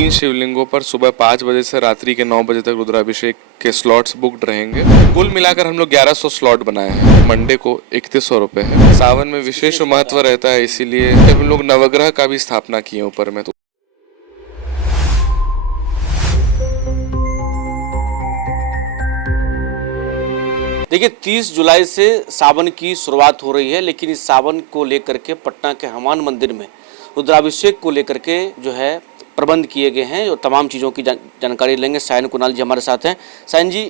3 शिवलिंगों पर सुबह 5 बजे से रात्रि के 9 बजे तक रुद्राभिषेक के स्लॉट्स बुक्ड रहेंगे। कुल मिलाकर हम लोग 1100 स्लॉट बनाए हैं। मंडे को 3100 रुपये है। सावन में विशेष महत्व रहता है, इसीलिए हम लोग नवग्रह का भी स्थापना किए ऊपर में। तो देखिए 30 जुलाई से सावन की शुरुआत हो रही है, लेकिन इस सावन को लेकर के पटना के हनुमान मंदिर में रुद्राभिषेक को लेकर के जो है प्रबंध किए गए हैं और तमाम चीज़ों की जानकारी लेंगे। सायन कुणाल जी हमारे साथ हैं। सायन जी,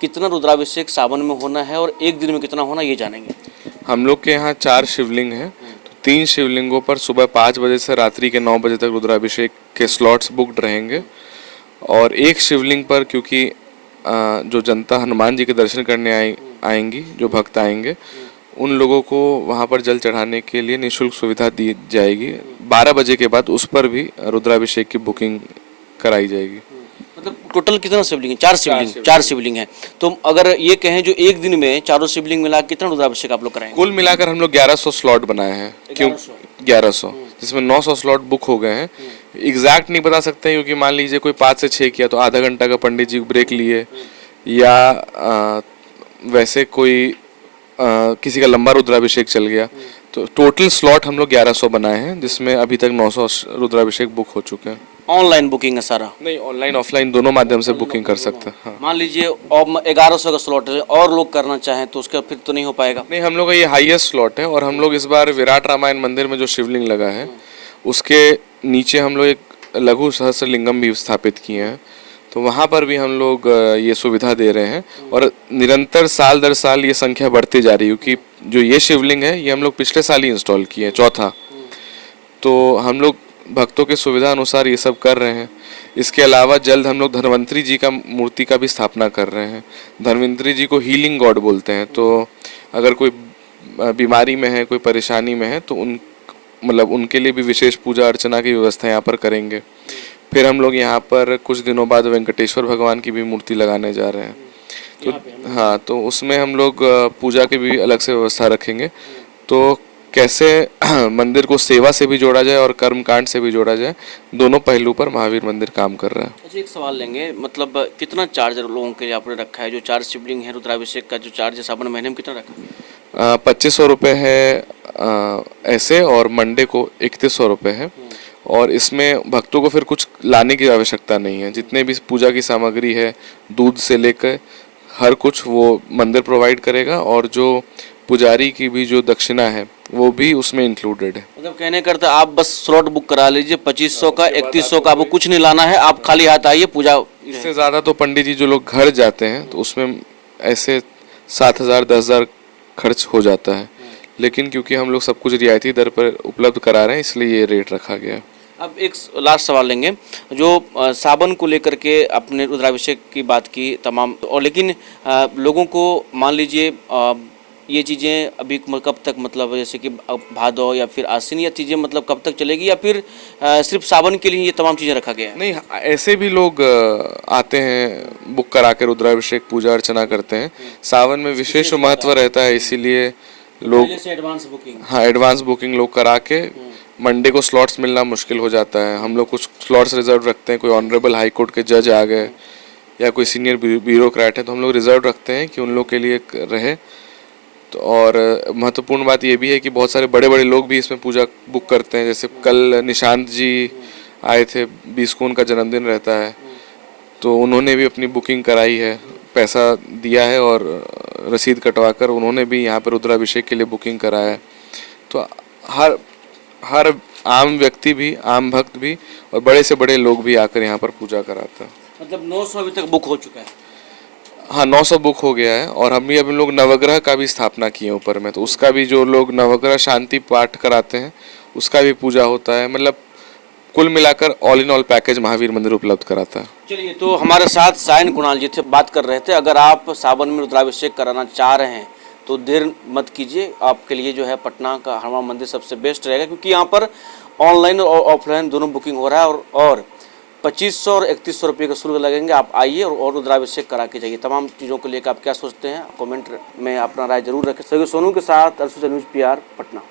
कितना रुद्राभिषेक सावन में होना है और एक दिन में कितना होना, ये जानेंगे। हम लोग के यहाँ 4 शिवलिंग हैं, तो 3 शिवलिंगों पर सुबह 5 बजे से रात्रि के 9 बजे तक रुद्राभिषेक के स्लॉट्स बुक्ड रहेंगे। और एक शिवलिंग पर क्योंकि जो जनता हनुमान जी के दर्शन करने आएंगी, जो भक्त आएंगे, उन लोगों को वहाँ पर जल चढ़ाने के लिए निःशुल्क सुविधा दी जाएगी। 12 बजे के बाद उस पर भी रुद्राभिषेक की बुकिंग कराई जाएगी। मतलब टोटल कितना शिवलिंग है? 4 शिवलिंग है। तो अगर ये कहें जो एक दिन में चारों शिवलिंग मिला कितना रुद्राभिषेक आप लोग कराएंगे? कुल मिलाकर हम लोग 1100 स्लॉट बनाए हैं। क्यों 1100, जिसमें 900 स्लॉट बुक हो गए हैं। एग्जैक्ट नहीं बता सकते क्योंकि मान लीजिए कोई 5 से 6 किया तो आधा घंटा का पंडित जी ब्रेक लिए, या वैसे कोई किसी का लंबा रुद्राभिषेक चल गया, तो टोटल स्लॉट हम लोग 1100 बनाए हैं, जिसमें अभी तक 900 रुद्राभिषेक बुक हो चुके हैं। ऑनलाइन बुकिंग है सारा? नहीं, ऑनलाइन ऑफलाइन दोनों माध्यम से बुकिंग कर सकते हैं। हाँ। मान लीजिए 1100 का स्लॉट है और लोग करना चाहें तो उसका फिर तो नहीं हो पाएगा? नहीं, हम लोग का ये हाईएस्ट स्लॉट है। और हम लोग इस बार विराट रामायण मंदिर में जो शिवलिंग लगा है उसके नीचे हम लोग एक लघु सहस्त्रलिंगम भी स्थापित किए हैं, तो वहाँ पर भी हम लोग ये सुविधा दे रहे हैं। और निरंतर साल दर साल ये संख्या बढ़ती जा रही है, क्योंकि जो ये शिवलिंग है ये हम लोग पिछले साल ही इंस्टॉल किए हैं, चौथा। तो हम लोग भक्तों के सुविधा अनुसार ये सब कर रहे हैं। इसके अलावा जल्द हम लोग धन्वंतरी जी का मूर्ति का भी स्थापना कर रहे हैं। धन्वंतरी जी को हीलिंग गॉड बोलते हैं, तो अगर कोई बीमारी में है, कोई परेशानी में है, तो उनके लिए भी विशेष पूजा अर्चना की व्यवस्था यहाँ पर करेंगे। फिर हम लोग यहाँ पर कुछ दिनों बाद वेंकटेश्वर भगवान की भी मूर्ति लगाने जा रहे हैं। तो हाँ, तो उसमें हम लोग पूजा की भी अलग से व्यवस्था रखेंगे। तो कैसे मंदिर को सेवा से भी जोड़ा जाए और कर्मकांड से भी जोड़ा जाए, दोनों पहलू पर महावीर मंदिर काम कर रहा है। अच्छा, एक सवाल लेंगे, मतलब कितना चार्ज लोगों के लिए आपने रखा है? जो 4 शिवलिंग है रुद्राभिषेक का जो चार्ज है सावन महीने में कितना रखा है? 2500 रुपये है ऐसे, और मंडे को 3100 रुपये है। और इसमें भक्तों को फिर कुछ लाने की आवश्यकता नहीं है। जितने भी पूजा की सामग्री है, दूध से लेकर हर कुछ वो मंदिर प्रोवाइड करेगा। और जो पुजारी की भी जो दक्षिणा है वो भी उसमें इंक्लूडेड है। मतलब कहने करते आप बस स्लॉट बुक करा लीजिए 2500 का, 3100 का, आपको कुछ नहीं लाना है, आप खाली हाथ आइए पूजा। इससे ज़्यादा तो पंडित जी जो लोग घर जाते हैं तो उसमें ऐसे 7000 10,000 खर्च हो जाता है, लेकिन क्योंकि हम लोग सब कुछ रियायती दर पर उपलब्ध करा रहे हैं इसलिए ये रेट रखा गया है। अब एक लास्ट सवाल लेंगे, जो सावन को लेकर के अपने रुद्राभिषेक की बात की तमाम, और लेकिन लोगों को मान लीजिए ये चीज़ें अभी कब तक, मतलब जैसे कि भादौ या फिर आश्विन, या चीज़ें मतलब कब तक चलेगी, या फिर सिर्फ सावन के लिए ये तमाम चीज़ें रखा गया है? नहीं, ऐसे भी लोग आते हैं, बुक करा के रुद्राभिषेक पूजा अर्चना करते हैं। सावन में विशेष महत्व रहता है, इसीलिए लोग एडवांस बुकिंग, हाँ, एडवांस बुकिंग लोग करा के, मंडे को स्लॉट्स मिलना मुश्किल हो जाता है। हम लोग कुछ स्लॉट्स रिजर्व रखते हैं। कोई ऑनरेबल हाई कोर्ट के जज आ गए या कोई सीनियर ब्यूरोक्रेट है तो हम लोग रिजर्व रखते हैं कि उन लोग के लिए रहे। तो और महत्वपूर्ण बात ये भी है कि बहुत सारे बड़े बड़े लोग भी इसमें पूजा बुक करते हैं। जैसे कल निशांत जी आए थे, 20 को उनका जन्मदिन रहता है, तो उन्होंने भी अपनी बुकिंग कराई है, पैसा दिया है और रसीद कटवा कर उन्होंने भी यहाँ पर रुद्राभिषेक के लिए बुकिंग कराया है। तो हर आम व्यक्ति भी, आम भक्त भी और बड़े से बड़े लोग भी आकर यहाँ पर पूजा कराते हैं। मतलब 900 अभी तक बुक हो चुका है? हाँ, 900 बुक हो गया है। और हम लोग नवग्रह का भी स्थापना किए ऊपर में, तो उसका भी जो लोग नवग्रह शांति पाठ कराते हैं उसका भी पूजा होता है। मतलब कुल मिलाकर all in all package Mahavir मंदिर उपलब्ध कराता है। चलिए, तो हमारे साथ सायन कुणाल जी थे, बात कर रहे थे। अगर आप सावन में रुद्राभिषेक कराना चाह रहे हैं तो देर मत कीजिए, आपके लिए जो है पटना का हनुमान मंदिर सबसे बेस्ट रहेगा, क्योंकि यहाँ पर ऑनलाइन और ऑफलाइन दोनों बुकिंग हो रहा है। और 2500 और 3100 रुपये का शुल्क लगेंगे। आप आइए और रुद्राभिषेक करा के जाइए। तमाम चीज़ों को लेकर आप क्या सोचते हैं, कमेंट में अपना राय जरूर रखें। सभी सोनू के साथ अर्शुज न्यूज़ PR पटना।